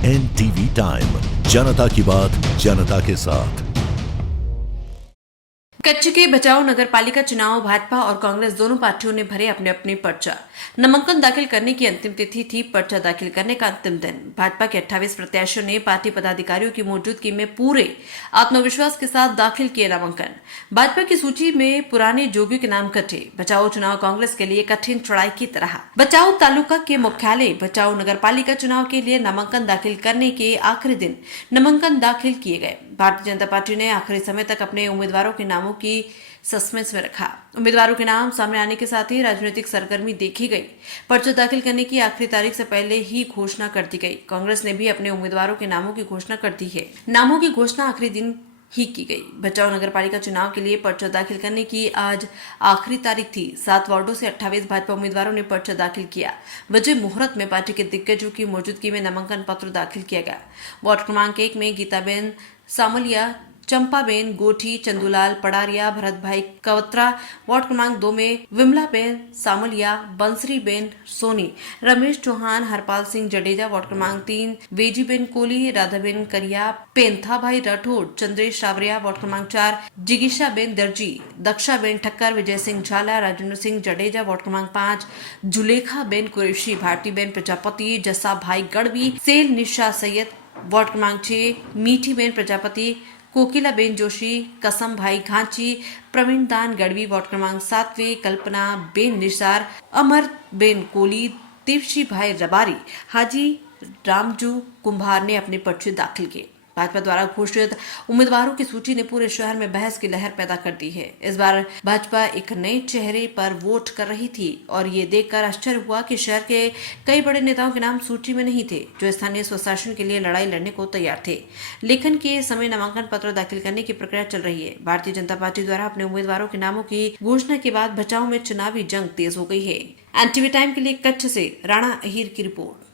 NTV time, जनता की बात जनता के साथ। कच्छ के बचाव नगर पालिका चुनाव भाजपा और कांग्रेस दोनों पार्टियों ने भरे अपने अपने पर्चा। नामांकन दाखिल करने की अंतिम तिथि थी पर्चा दाखिल करने का अंतिम दिन। भाजपा के 28 प्रत्याशियों ने पार्टी पदाधिकारियों की मौजूदगी में पूरे आत्मविश्वास के साथ दाखिल किए नामांकन। भाजपा की सूची में पुराने जोगियों के नाम कटे। बचाव चुनाव कांग्रेस के लिए कठिन चढ़ाई की तरह। बचाव तालुका के मुख्यालय बचाव नगर पालिका चुनाव के लिए नामांकन दाखिल करने के आखिरी दिन नामांकन दाखिल किए गए। भारतीय जनता पार्टी ने आखिरी समय तक अपने उम्मीदवारों के नामों की सस्पेंस में रखा। उम्मीदवारों के नाम सामने आने के साथ ही राजनीतिक सरगर्मी देखी गई। पर्चा दाखिल करने की आखिरी तारीख से पहले ही घोषणा कर दी गई। कांग्रेस ने भी अपने उम्मीदवारों के नामों की घोषणा कर दी है। नामों की घोषणा आखिरी दिन ही की गई। बचाव नगर पालिका चुनाव के लिए पर्चा दाखिल करने की आज आखिरी तारीख थी। 7 वार्डों से 28 भाजपा उम्मीदवारों ने पर्चा दाखिल किया। विजय मुहूर्त में पार्टी के दिग्गजों की मौजूदगी में नामांकन पत्र दाखिल किया गया। वार्ड क्रमांक 1 में गीताबेन सामलिया, चंपाबेन गोठी, चंदूलाल पडारिया, भरत भाई कवत्रा। वार्ड क्रमांक 2 में विमलाबेन सामलिया, बंसरीबेन सोनी, रमेश चौहान, हरपाल सिंह जडेजा। वार्ड क्रमांक 3 वेजीबेन कोली, राधाबेन करिया, पेंथा भाई राठौड़, चंद्रेश रावरिया। वार्ड क्रमांक 4 जिगीशाबेन दर्जी, दक्षाबेन ठक्कर, विजय सिंह झाला, राजेंद्र सिंह जडेजा। वार्ड क्रमांक 5 जुलेखा बेन कुरैशी, भारतीबेन प्रजापति, जस्सा भाई गढ़वी, सेल निशा सैयद। वार्ड क्रमांक 6 मीठी बेन प्रजापति, कोकिला बेन जोशी, कसम भाई घांची, प्रवीण दान गढ़वी। वार्ड क्रमांक 7 कल्पना बेन निसार, अमर बेन कोली, देवशी भाई रबारी, हाजी रामजू कुंभार ने अपने पर्चे दाखिल किए। भाजपा द्वारा घोषित उम्मीदवारों की सूची ने पूरे शहर में बहस की लहर पैदा कर दी है। इस बार भाजपा एक नए चेहरे पर वोट कर रही थी और ये देखकर आश्चर्य हुआ कि शहर के कई बड़े नेताओं के नाम सूची में नहीं थे जो स्थानीय स्वशासन के लिए लड़ाई लड़ने को तैयार थे। लेखन के समय नामांकन पत्र दाखिल करने की प्रक्रिया चल रही है। भारतीय जनता पार्टी द्वारा अपने उम्मीदवारों के नामों की घोषणा के बाद बचाव में चुनावी जंग तेज हो गई है। एनटीवी टाइम के लिए कच्छ से राणा अहीर की रिपोर्ट।